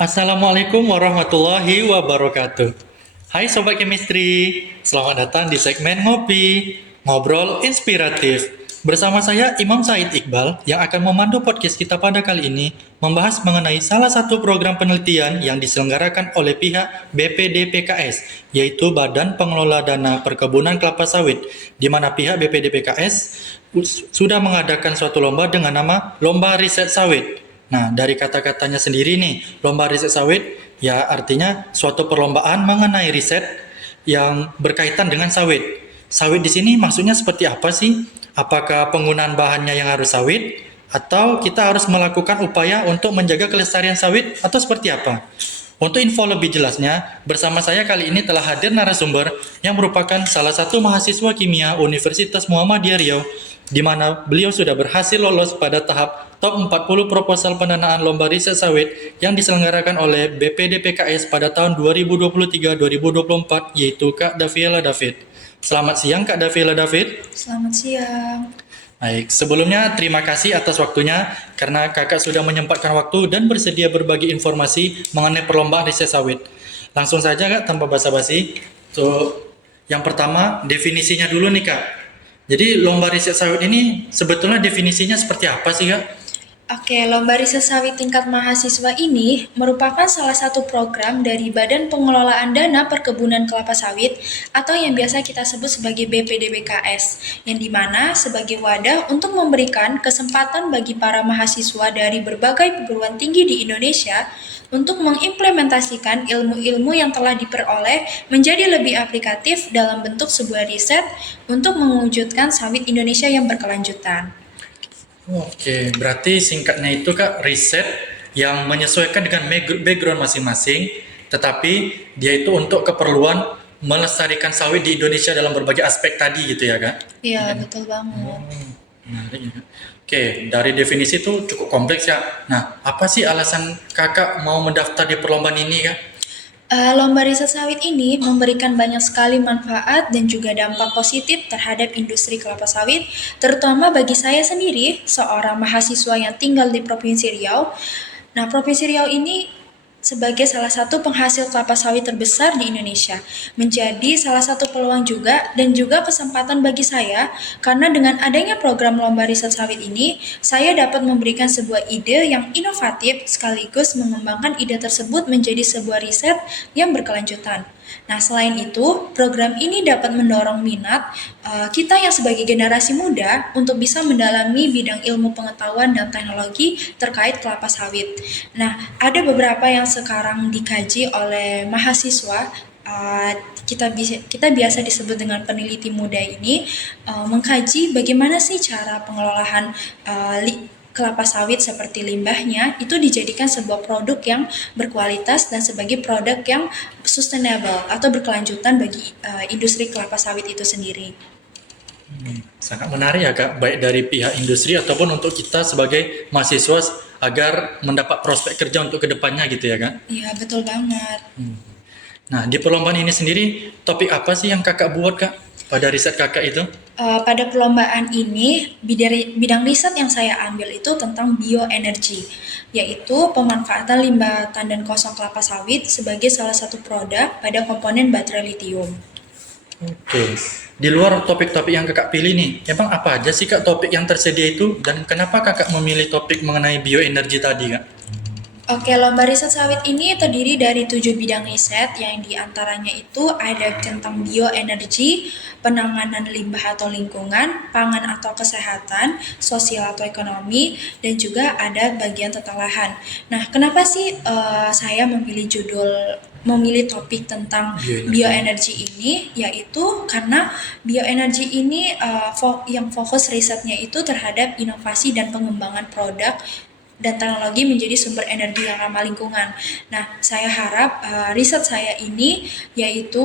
Assalamualaikum warahmatullahi wabarakatuh. Hai Sobat Chemistry, selamat datang di segmen Ngopi, Ngobrol Inspiratif. Bersama saya Imam Said Iqbal yang akan memandu podcast kita pada kali ini membahas mengenai salah satu program penelitian yang diselenggarakan oleh pihak BPDPKS, yaitu Badan Pengelola Dana Perkebunan Kelapa Sawit, di mana pihak BPDPKS sudah mengadakan suatu lomba dengan nama Lomba Riset Sawit. Nah, dari kata-katanya sendiri nih, lomba riset sawit, ya artinya suatu perlombaan mengenai riset yang berkaitan dengan sawit. Sawit di sini maksudnya seperti apa sih? Apakah penggunaan bahannya yang harus sawit? Atau kita harus melakukan upaya untuk menjaga kelestarian sawit? Atau seperti apa? Untuk info lebih jelasnya, bersama saya kali ini telah hadir narasumber yang merupakan salah satu mahasiswa kimia Universitas Muhammadiyah Riau, di mana beliau sudah berhasil lolos pada tahap top 40 proposal pendanaan lomba riset sawit yang diselenggarakan oleh BPDPKS pada tahun 2023-2024, yaitu Kak Daviela David. Selamat siang Kak Daviela David. Selamat siang. Baik, sebelumnya terima kasih atas waktunya karena kakak sudah menyempatkan waktu dan bersedia berbagi informasi mengenai perlombaan riset sawit. Langsung saja kak, tanpa basa-basi. Yang pertama, definisinya dulu nih kak. Jadi lomba riset sawit ini sebetulnya definisinya seperti apa sih kak? Oke, Lomba Riset Sawit tingkat mahasiswa ini merupakan salah satu program dari Badan Pengelolaan Dana Perkebunan Kelapa Sawit atau yang biasa kita sebut sebagai BPDPKS, yang dimana sebagai wadah untuk memberikan kesempatan bagi para mahasiswa dari berbagai perguruan tinggi di Indonesia untuk mengimplementasikan ilmu-ilmu yang telah diperoleh menjadi lebih aplikatif dalam bentuk sebuah riset untuk mewujudkan sawit Indonesia yang berkelanjutan. Oke, berarti singkatnya itu kak riset yang menyesuaikan dengan background masing-masing, tetapi dia itu untuk keperluan melestarikan sawit di Indonesia dalam berbagai aspek tadi gitu ya kak? Iya, betul banget. Menarik ya. Oke, dari definisi itu cukup kompleks ya. Nah, apa sih alasan kakak mau mendaftar di perlombaan ini kak? Lomba riset sawit ini memberikan banyak sekali manfaat dan juga dampak positif terhadap industri kelapa sawit, terutama bagi saya sendiri, seorang mahasiswa yang tinggal di Provinsi Riau. Nah, Provinsi Riau ini sebagai salah satu penghasil kelapa sawit terbesar di Indonesia, menjadi salah satu peluang juga dan juga kesempatan bagi saya karena dengan adanya program lomba riset sawit ini, saya dapat memberikan sebuah ide yang inovatif sekaligus mengembangkan ide tersebut menjadi sebuah riset yang berkelanjutan. Nah, selain itu, program ini dapat mendorong minat kita yang sebagai generasi muda untuk bisa mendalami bidang ilmu pengetahuan dan teknologi terkait kelapa sawit. Nah, ada beberapa yang sekarang dikaji oleh mahasiswa kita biasa disebut dengan peneliti muda ini mengkaji bagaimana sih cara pengelolaan kelapa sawit seperti limbahnya itu dijadikan sebuah produk yang berkualitas dan sebagai produk yang sustainable atau berkelanjutan bagi industri kelapa sawit itu sendiri. Sangat menarik ya kak, baik dari pihak industri ataupun untuk kita sebagai mahasiswa agar mendapat prospek kerja untuk kedepannya gitu ya kak. Iya, betul banget. Nah, di perlombaan ini sendiri, topik apa sih yang kakak buat kak pada riset kakak itu? Pada perlombaan ini, bidang riset yang saya ambil itu tentang bioenergi, yaitu pemanfaatan limbah tandan kosong kelapa sawit sebagai salah satu produk pada komponen baterai litium. Oke, di luar topik-topik yang kakak pilih nih, emang apa aja sih kak topik yang tersedia itu dan kenapa kakak memilih topik mengenai bioenergi tadi kak? Oke, lomba riset sawit ini terdiri dari 7 bidang riset yang diantaranya itu ada tentang bioenergi, penanganan limbah atau lingkungan, pangan atau kesehatan, sosial atau ekonomi, dan juga ada bagian tentang lahan. Nah, kenapa sih saya memilih topik tentang bioenergi ini, yaitu karena bioenergi ini yang fokus risetnya itu terhadap inovasi dan pengembangan produk dan teknologi menjadi sumber energi yang ramah lingkungan. Nah, saya harap riset saya ini yaitu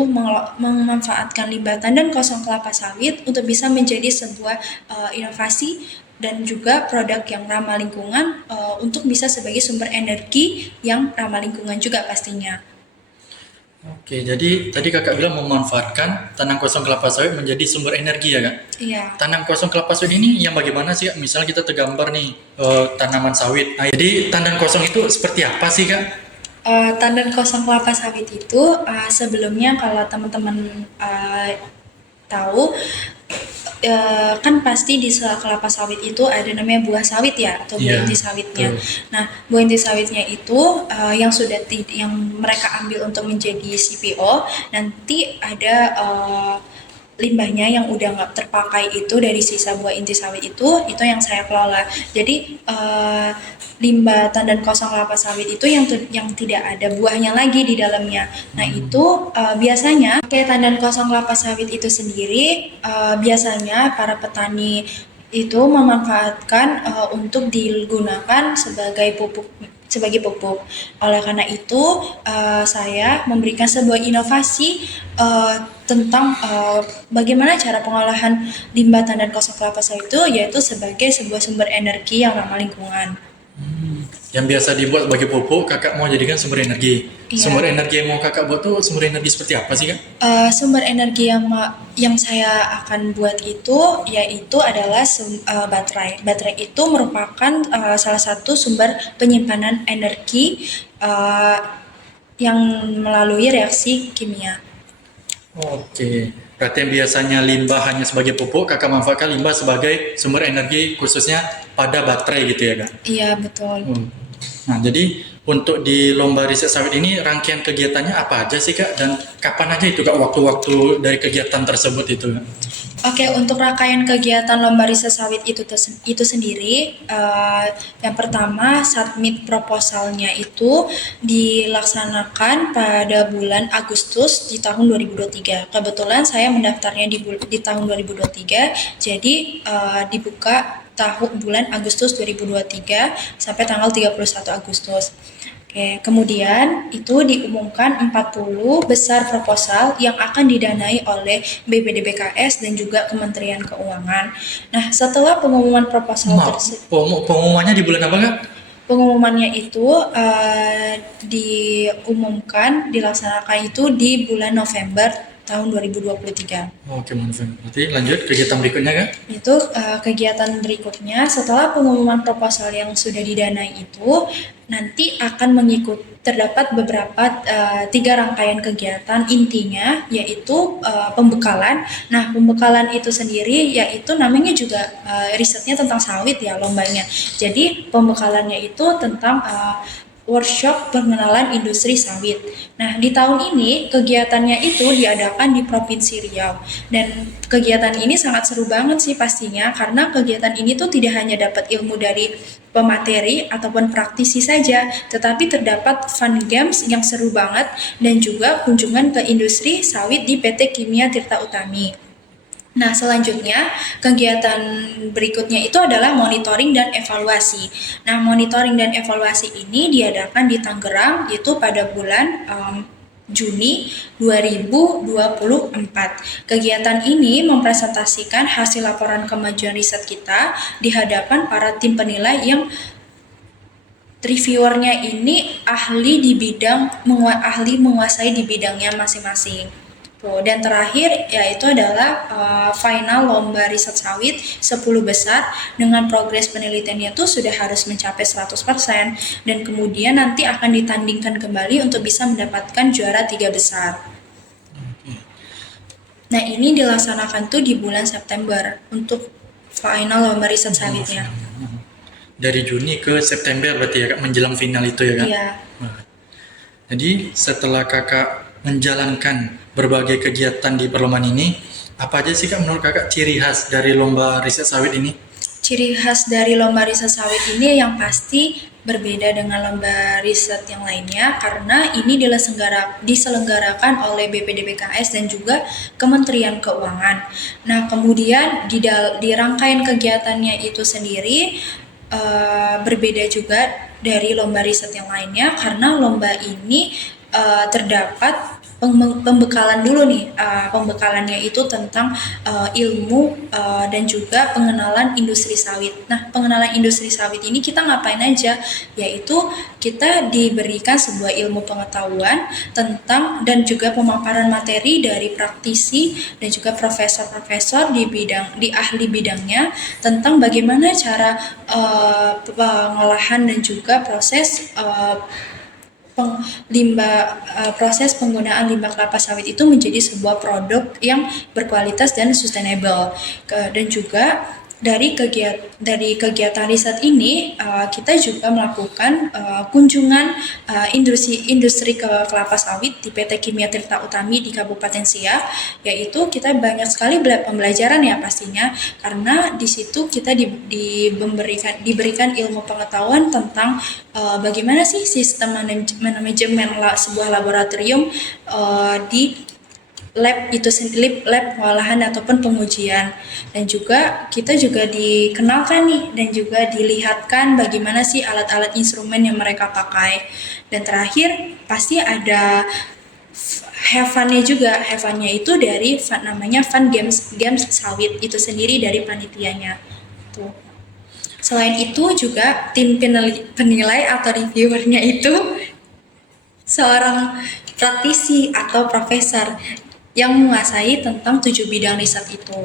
memanfaatkan limbah tandan kosong kelapa sawit untuk bisa menjadi sebuah inovasi dan juga produk yang ramah lingkungan untuk bisa sebagai sumber energi yang ramah lingkungan juga pastinya. Oke, jadi tadi kakak bilang memanfaatkan tanam kosong kelapa sawit menjadi sumber energi ya kak? Iya. Tanam kosong kelapa sawit ini yang bagaimana sih kak? Misalnya kita tergambar nih tanaman sawit. Nah, jadi tanam kosong itu seperti apa sih kak? Tandan kosong kelapa sawit itu sebelumnya kalau teman-teman tahu kan pasti di sela kelapa sawit itu ada namanya buah sawit ya atau buah Iya, inti sawitnya. betul. Nah, buah inti sawitnya itu yang mereka ambil untuk menjadi CPO, nanti ada limbahnya yang udah nggak terpakai itu dari sisa buah inti sawit itu yang saya kelola. Jadi limbah tandan kosong kelapa sawit itu yang tidak ada buahnya lagi di dalamnya. Nah itu biasanya pakai tandan kosong kelapa sawit itu sendiri biasanya para petani itu memanfaatkan untuk digunakan sebagai pupuk. Oleh karena itu, saya memberikan sebuah inovasi tentang bagaimana cara pengolahan limbah tandan kosong kelapa sawit itu, yaitu sebagai sebuah sumber energi yang ramah lingkungan. Yang biasa dibuat sebagai pupuk, kakak mau jadikan sumber energi. Iya. Sumber energi yang mau kakak buat tuh sumber energi seperti apa sih kak? Sumber energi yang saya akan buat itu yaitu adalah baterai. Baterai itu merupakan salah satu sumber penyimpanan energi yang melalui reaksi kimia. Oke, berarti yang biasanya limbah hanya sebagai pupuk, kakak manfaatkan limbah sebagai sumber energi khususnya pada baterai gitu ya kak? Iya, betul. Nah, jadi untuk di lomba riset sawit ini rangkaian kegiatannya apa aja sih kak? Dan kapan aja itu kak waktu-waktu dari kegiatan tersebut itu kak? Oke, untuk rangkaian kegiatan lomba riset sawit itu sendiri, yang pertama submit proposalnya itu dilaksanakan pada bulan Agustus di tahun 2023. Kebetulan saya mendaftarnya di tahun 2023, jadi dibuka bulan Agustus 2023 sampai tanggal 31 Agustus. Oke, kemudian itu diumumkan 40 besar proposal yang akan didanai oleh BPDBKS dan juga Kementerian Keuangan. Nah, setelah pengumuman proposal Pengumumannya di bulan apa kak? pengumumannya itu dilaksanakan itu di bulan November tahun 2023. Oke, Manfred. Berarti lanjut kegiatan berikutnya kak? Itu kegiatan berikutnya setelah pengumuman proposal yang sudah didanai itu nanti akan terdapat beberapa 3 rangkaian kegiatan intinya yaitu pembekalan. Nah, pembekalan itu sendiri yaitu namanya juga risetnya tentang sawit ya lombanya. Jadi pembekalannya itu tentang workshop pengenalan industri sawit. Nah, di tahun ini kegiatannya itu diadakan di Provinsi Riau. Dan kegiatan ini sangat seru banget sih pastinya karena kegiatan ini tuh tidak hanya dapat ilmu dari pemateri ataupun praktisi saja, tetapi terdapat fun games yang seru banget dan juga kunjungan ke industri sawit di PT Kimia Tirta Utami. Nah, selanjutnya kegiatan berikutnya itu adalah monitoring dan evaluasi. Nah, monitoring dan evaluasi ini diadakan di Tangerang itu pada bulan Juni 2024. Kegiatan ini mempresentasikan hasil laporan kemajuan riset kita di hadapan para tim penilai yang reviewernya ini ahli menguasai di bidangnya masing-masing. Dan terakhir yaitu adalah final lomba riset sawit 10 besar dengan progres penelitiannya itu sudah harus mencapai 100% dan kemudian nanti akan ditandingkan kembali untuk bisa mendapatkan juara 3 besar. Nah, ini dilaksanakan tuh di bulan September untuk final lomba riset sawitnya. Dari Juni ke September berarti ya kak, menjelang final itu ya kak? Iya. Jadi setelah kakak menjalankan berbagai kegiatan di perlombaan ini, apa aja sih kak menurut kakak ciri khas dari lomba riset sawit ini? Ciri khas dari lomba riset sawit ini yang pasti berbeda dengan lomba riset yang lainnya karena ini diselenggarakan oleh BPDBKS dan juga Kementerian Keuangan. Nah, kemudian di rangkaian kegiatannya itu sendiri berbeda juga dari lomba riset yang lainnya karena lomba ini terdapat pembekalan dulu nih. Pembekalannya itu tentang ilmu dan juga pengenalan industri sawit. Nah, pengenalan industri sawit ini kita ngapain aja? Yaitu kita diberikan sebuah ilmu pengetahuan tentang dan juga pemaparan materi dari praktisi dan juga profesor-profesor di ahli bidangnya tentang bagaimana cara pengolahan dan juga proses proses penggunaan limbah kelapa sawit itu menjadi sebuah produk yang berkualitas dan sustainable. Dan juga dari kegiatan riset ini kita juga melakukan kunjungan industri kelapa sawit di PT Kimia Tirta Utami di Kabupaten Siak, yaitu kita banyak sekali pembelajaran ya pastinya, karena di situ kita diberikan ilmu pengetahuan tentang bagaimana sih sistem manajemen sebuah laboratorium di lab pengolahan ataupun pengujian. Dan juga kita juga dikenalkan nih dan juga dilihatkan bagaimana sih alat-alat instrumen yang mereka pakai. Dan terakhir pasti ada have fun-nya juga. Have fun-nya itu dari namanya Fun Games Sawit itu sendiri dari panitianya. Tuh. Selain itu juga tim penilai atau reviewernya itu seorang praktisi atau profesor yang menguasai tentang 7 bidang riset itu.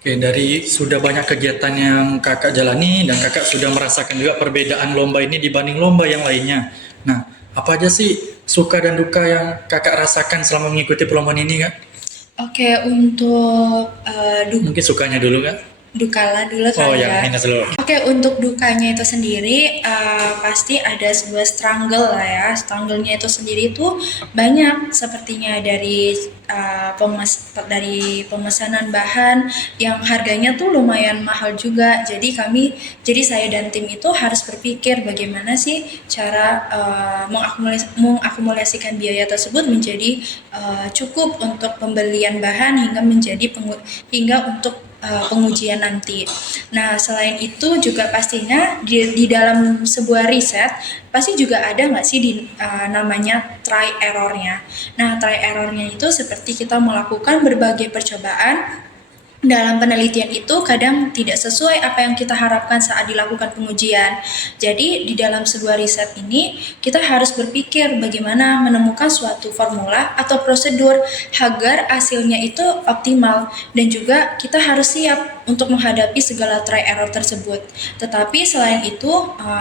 Oke, dari sudah banyak kegiatan yang kakak jalani dan kakak sudah merasakan juga perbedaan lomba ini dibanding lomba yang lainnya. Nah, apa aja sih suka dan duka yang kakak rasakan selama mengikuti perlombaan ini, Kak? Oke, untuk Mungkin sukanya dulu, Kak? dukala dulu Oh kali ya, ya. minus dulu. Oke, untuk dukanya itu sendiri pasti ada sebuah struggle lah ya. Struggle-nya itu sendiri tuh banyak, sepertinya dari pemesanan bahan yang harganya tuh lumayan mahal juga. Jadi saya dan tim itu harus berpikir bagaimana sih cara mengakumulasikan biaya tersebut menjadi cukup untuk pembelian bahan hingga untuk pengujian nanti. Nah, selain itu juga pastinya di dalam sebuah riset pasti juga ada nggak sih namanya try error-nya. Nah, try error-nya itu seperti kita melakukan berbagai percobaan. Dalam penelitian itu kadang tidak sesuai apa yang kita harapkan saat dilakukan pengujian. Jadi di dalam sebuah riset ini kita harus berpikir bagaimana menemukan suatu formula atau prosedur agar hasilnya itu optimal, dan juga kita harus siap untuk menghadapi segala try error tersebut. Tetapi selain itu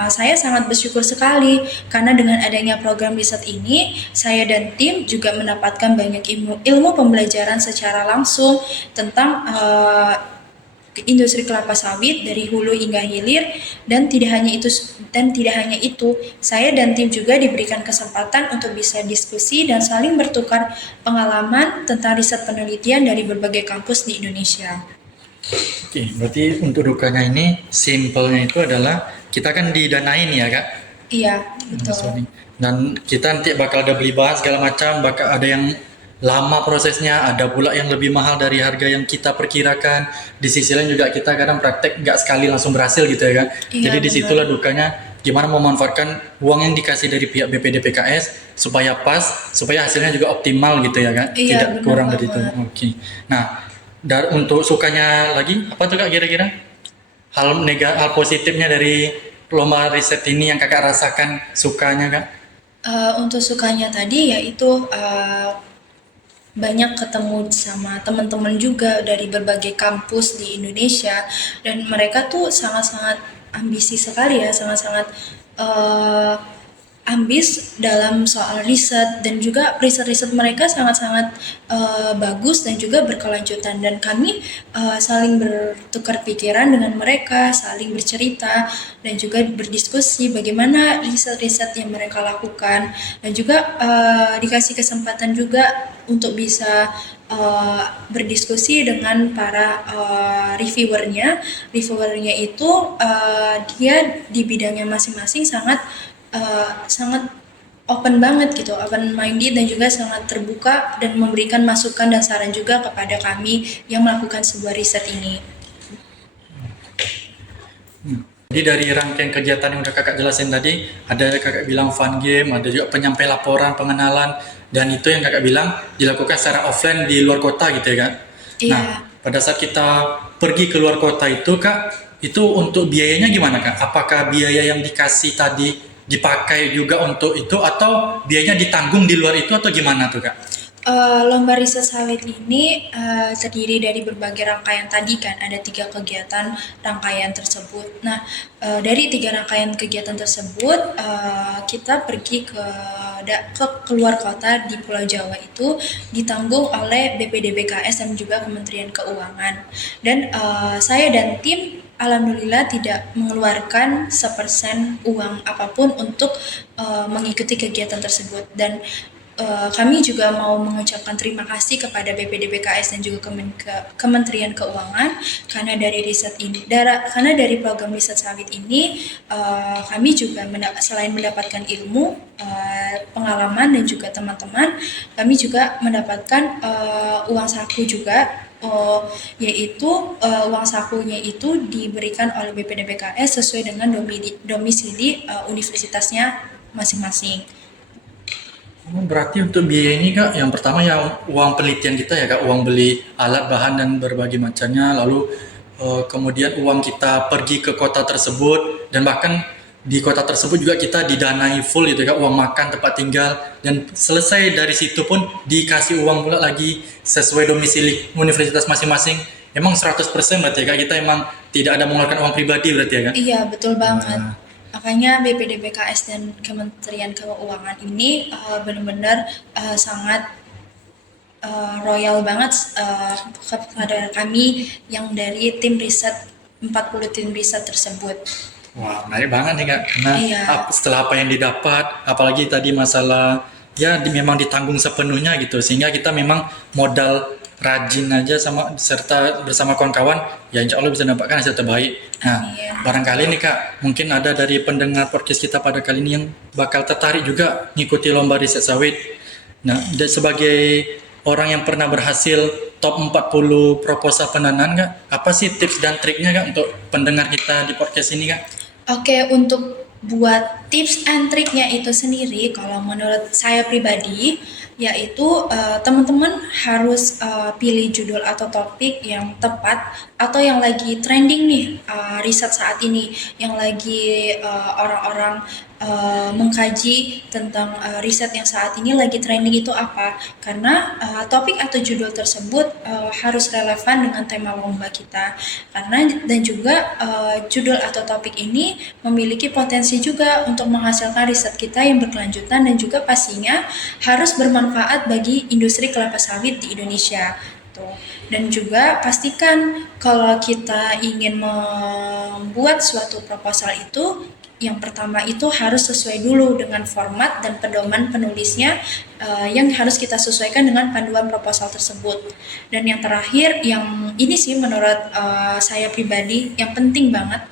saya sangat bersyukur sekali karena dengan adanya program riset ini saya dan tim juga mendapatkan banyak ilmu pembelajaran secara langsung tentang industri kelapa sawit dari hulu hingga hilir. Dan tidak hanya itu, saya dan tim juga diberikan kesempatan untuk bisa diskusi dan saling bertukar pengalaman tentang riset penelitian dari berbagai kampus di Indonesia. Oke, berarti untuk dukanya ini simpelnya itu adalah kita kan didanain ya, Kak? Iya, betul. Dan kita nanti bakal ada beli bahan segala macam, bakal ada yang lama prosesnya, ada pula yang lebih mahal dari harga yang kita perkirakan. Di sisi lain juga kita kadang praktek nggak sekali langsung berhasil gitu ya, Kak? Iya, Jadi benar. disitulah dukanya gimana memanfaatkan uang yang dikasih dari pihak BPD PKS supaya pas, supaya hasilnya juga optimal gitu ya, Kak? Iya, Tidak benar kurang dari itu. banget. Oke. Nah, untuk sukanya lagi apa tuh, Kak, kira-kira? Hal positifnya dari lomba riset ini yang kakak rasakan sukanya, Kak? Untuk sukanya tadi yaitu banyak ketemu sama teman-teman juga dari berbagai kampus di Indonesia, dan mereka tuh sangat-sangat ambisi sekali ya, sangat-sangat ambis dalam soal riset, dan juga riset-riset mereka sangat-sangat bagus dan juga berkelanjutan, dan kami saling bertukar pikiran dengan mereka, saling bercerita dan juga berdiskusi bagaimana riset-riset yang mereka lakukan, dan juga dikasih kesempatan juga untuk bisa berdiskusi dengan para reviewernya. Reviewernya itu dia di bidangnya masing-masing sangat open banget gitu, open minded, dan juga sangat terbuka dan memberikan masukan dan saran juga kepada kami yang melakukan sebuah riset ini. Jadi dari rangkaian kegiatan yang udah kakak jelasin tadi, ada kakak bilang fun game, ada juga penyampai laporan, pengenalan, dan itu yang kakak bilang dilakukan secara offline di luar kota gitu ya, Kak? Iya. Nah, pada saat kita pergi ke luar kota itu, Kak, itu untuk biayanya gimana, Kak? Apakah biaya yang dikasih tadi dipakai juga untuk itu, atau biayanya ditanggung di luar itu, atau gimana tuh, Kak? Lomba riset sawit ini terdiri dari berbagai rangkaian tadi kan, ada 3 kegiatan rangkaian tersebut. Nah, dari 3 rangkaian kegiatan tersebut, kita pergi ke keluar kota di Pulau Jawa itu ditanggung oleh BPDBKS dan juga Kementerian Keuangan. Dan saya dan tim alhamdulillah tidak mengeluarkan sepersen uang apapun untuk mengikuti kegiatan tersebut. Dan kami juga mau mengucapkan terima kasih kepada BPDBKS dan juga Kementerian Keuangan karena dari riset ini, karena dari program riset sawit ini kami juga selain mendapatkan ilmu, pengalaman dan juga teman-teman, kami juga mendapatkan uang saku juga, yaitu uang sakunya itu diberikan oleh BPDBKS sesuai dengan domisili universitasnya masing-masing. Berarti untuk biaya ini Kak, yang pertama ya uang penelitian kita ya Kak, uang beli alat bahan dan berbagai macamnya, lalu kemudian uang kita pergi ke kota tersebut dan bahkan di kota tersebut juga kita didanai full gitu Kak, uang makan, tempat tinggal, dan selesai dari situ pun dikasih uang pula lagi sesuai domisili universitas masing-masing. Emang 100% berarti ya Kak, kita emang tidak ada mengeluarkan uang pribadi berarti ya Kak? Iya, betul banget. Makanya BPDBKS dan Kementerian Keuangan ini benar-benar sangat royal banget kepada kami yang dari tim riset 40 tim riset tersebut. Wah, menarik banget nih Kak, karena Iya. setelah apa yang didapat, apalagi tadi masalah ya memang ditanggung sepenuhnya gitu, sehingga kita memang modal rajin aja sama serta bersama kawan-kawan, ya insya Allah bisa dapatkan hasil terbaik. Nah, Amin. barangkali nih Kak, mungkin ada dari pendengar podcast kita pada kali ini yang bakal tertarik juga ngikuti lomba riset sawit. Nah, sebagai orang yang pernah berhasil top 40 proposal pendanaan Kak, apa sih tips dan triknya Kak untuk pendengar kita di podcast ini Kak? Oke, untuk buat tips and triknya itu sendiri, kalau menurut saya pribadi, yaitu teman-teman harus pilih judul atau topik yang tepat atau yang lagi trending nih riset saat ini, yang lagi orang-orang mengkaji tentang riset yang saat ini lagi trending itu apa. Karena topik atau judul tersebut harus relevan dengan tema lomba kita. Karena dan juga judul atau topik ini memiliki potensi juga untuk menghasilkan riset kita yang berkelanjutan dan juga pastinya harus bermanfaat bagi industri kelapa sawit di Indonesia. Tuh. Dan juga pastikan kalau kita ingin membuat suatu proposal itu, yang pertama itu harus sesuai dulu dengan format dan pedoman penulisnya yang harus kita sesuaikan dengan panduan proposal tersebut. Dan yang terakhir, yang ini sih menurut saya pribadi yang penting banget,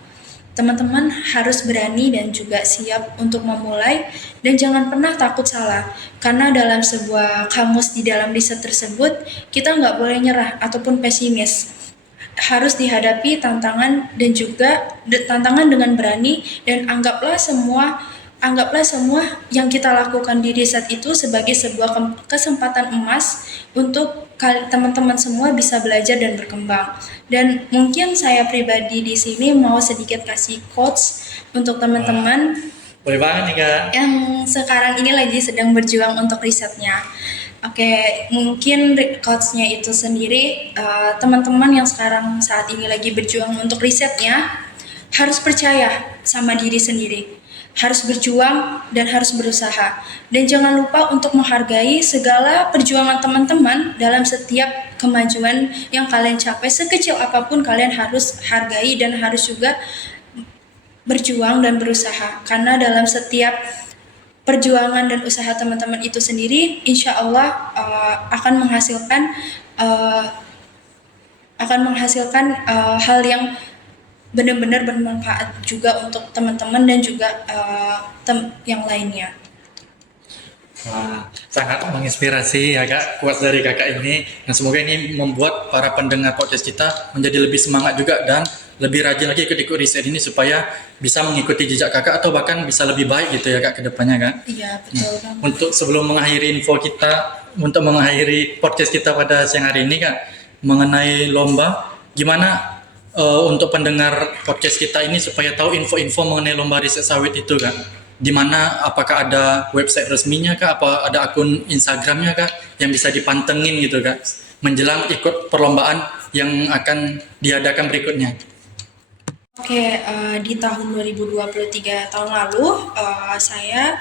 teman-teman harus berani dan juga siap untuk memulai dan jangan pernah takut salah. Karena dalam sebuah kamus di dalam riset tersebut, kita nggak boleh nyerah ataupun pesimis. Harus dihadapi tantangan dan juga tantangan dengan berani dan anggaplah semua yang kita lakukan di riset itu sebagai sebuah kesempatan emas untuk teman-teman semua bisa belajar dan berkembang. Dan mungkin saya pribadi di sini mau sedikit kasih quotes untuk teman-teman Boleh banget nih Kak. yang sekarang ini lagi sedang berjuang untuk risetnya. Oke, mungkin quotes-nya itu sendiri, teman-teman yang sekarang saat ini lagi berjuang untuk risetnya harus percaya sama diri sendiri, harus berjuang dan harus berusaha. Dan jangan lupa untuk menghargai segala perjuangan teman-teman dalam setiap kemajuan yang kalian capai, sekecil apapun kalian harus hargai dan harus juga berjuang dan berusaha. Karena dalam setiap perjuangan dan usaha teman-teman itu sendiri, insya Allah akan menghasilkan hal yang benar-benar bermanfaat juga untuk teman-teman dan juga yang lainnya. Wah, sangat menginspirasi ya Kak, kuat dari Kakak ini. Dan semoga ini membuat para pendengar podcast kita menjadi lebih semangat juga dan lebih rajin lagi ikut riset ini supaya bisa mengikuti jejak Kakak atau bahkan bisa lebih baik gitu ya Kak ke depannya Kak. Iya, betul Bang. Untuk sebelum mengakhiri info kita, untuk mengakhiri podcast kita pada siang hari ini Kak, mengenai lomba, gimana untuk pendengar podcast kita ini supaya tahu info-info mengenai lomba riset sawit itu Kak? di mana, apakah ada website resminya kah, apa ada akun Instagramnya kah yang bisa dipantengin gitu Kak, menjelang ikut perlombaan yang akan diadakan berikutnya. Oke, di tahun 2023 tahun lalu, saya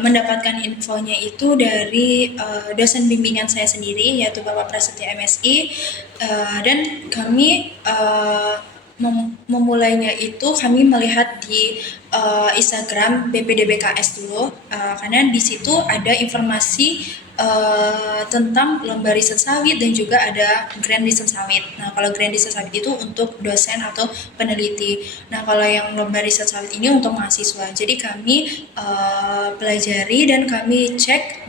mendapatkan infonya itu dari dosen bimbingan saya sendiri, yaitu Bapak Prasetya MSI, dan kami memulainya itu kami melihat di Instagram BPDBKS dulu, karena di situ ada informasi tentang lomba riset sawit dan juga ada grand riset sawit. Nah, kalau grand riset sawit itu untuk dosen atau peneliti. Nah, kalau yang lomba riset sawit ini untuk mahasiswa. Jadi kami pelajari dan kami cek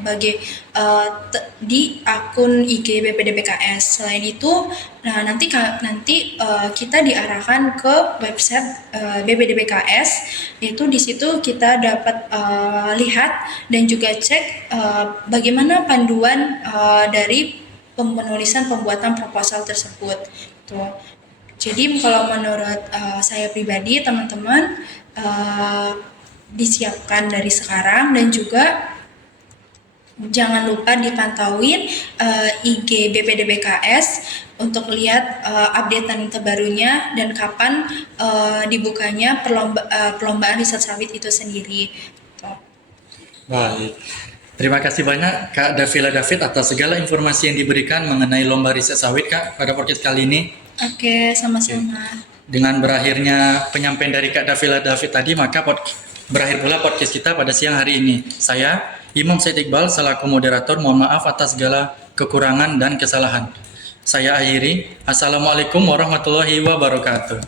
di akun IG BPDBKS. Selain itu, nah nanti kita diarahkan ke website BPDBKS, yaitu di situ kita dapat lihat dan juga cek bagaimana panduan dari penulisan pembuatan proposal tersebut. Tuh. Jadi kalau menurut saya pribadi, teman-teman disiapkan dari sekarang, dan juga jangan lupa dipantauin IG BPDBKS untuk lihat updatean terbarunya dan kapan dibukanya perlombaan riset sawit itu sendiri. Tuh. Baik. Terima kasih banyak Kak Davila David atas segala informasi yang diberikan mengenai lomba riset sawit Kak pada podcast kali ini. Oke, sama-sama. Dengan berakhirnya penyampaian dari Kak Davila David tadi, maka berakhir pula podcast kita pada siang hari ini. Saya, Imam Said Iqbal, selaku moderator, mohon maaf atas segala kekurangan dan kesalahan. Saya akhiri. Assalamualaikum warahmatullahi wabarakatuh.